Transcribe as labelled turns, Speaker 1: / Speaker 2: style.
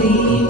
Speaker 1: Pagdating